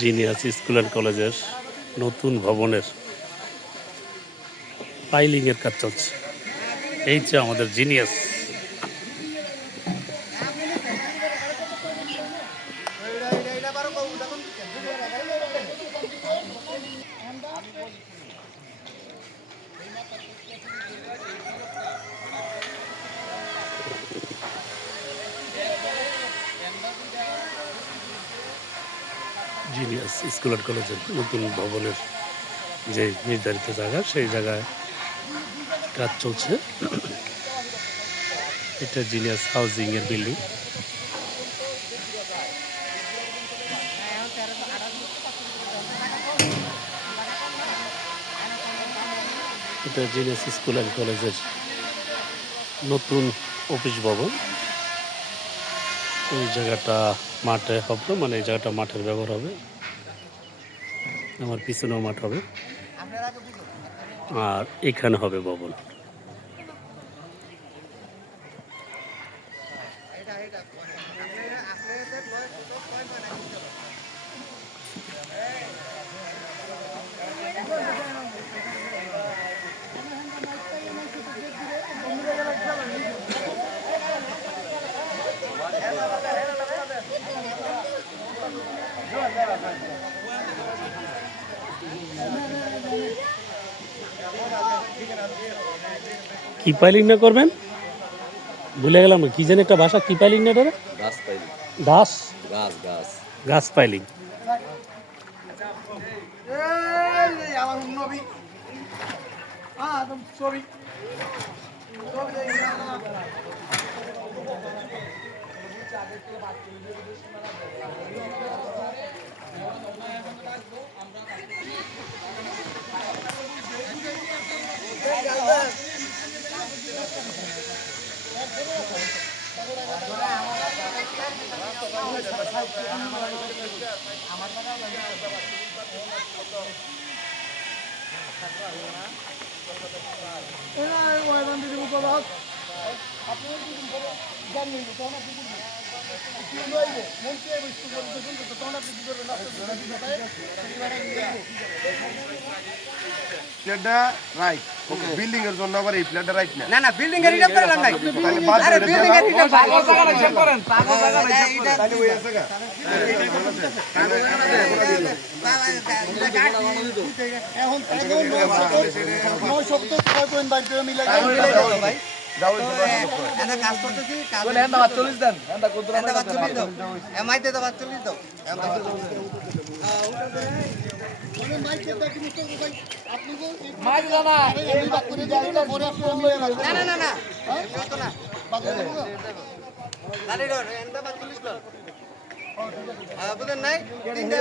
Genius school and কলেজের নতুন ভবনের পাইলিংয়ের কাজ চলছে। এই যে আমাদের জিনিয়াস জিনিয়াস স্কুল অ্যান্ড কলেজের নতুন ভবনের যে নির্ধারিত জায়গা, সেই জায়গায় কাজ চলছে। এটা জিনিয়াস হাউজিং এর বিল্ডিং। এটা জিনিয়াস স্কুল অ্যান্ড কলেজের নতুন অফিস ভবন। এই জায়গাটা মাঠে হবে মানে এই জায়গাটা মাঠের ব্যবহার হবে। আমার পিছনেও মাঠ হবে। আর এখানে হবে ভবন। কি পাইলিং না করবেন? ভুলে গেলাম না কি জানি একটা ভাষা কি পাইলিং না এটা গাছ পাইলি Ela é o Evan de Lugo Balas. Das গাছ গাছ গাছ পাইলিং আমার নবী হ্যাঁ ছবি প্লেটটা রাইট ওকে বিল্ডিং এর জন্য আবার এই প্লেটটা রাইট না না না বিল্ডিং এর হিসাব করে নাই আরে বিল্ডিং এর হিসাব পাগল জায়গা হিসাব করেন পাগল জায়গা হিসাব করেন তাহলে ওই আছে গা এখন নয় সপ্তাহ ছয় পয়েন্ট বাইশ করে মিলে ভাই যাও এটা কাজ করতেছি কাজ বলে এন্ডা 40 দেন এন্ডা কত এন্ডা 40 দাও এমআই তে তো 40 দাও এন্ডা না না না না কত না গাড়ি ডর এন্ডা 40 লন বুঝেন নাই তিনটা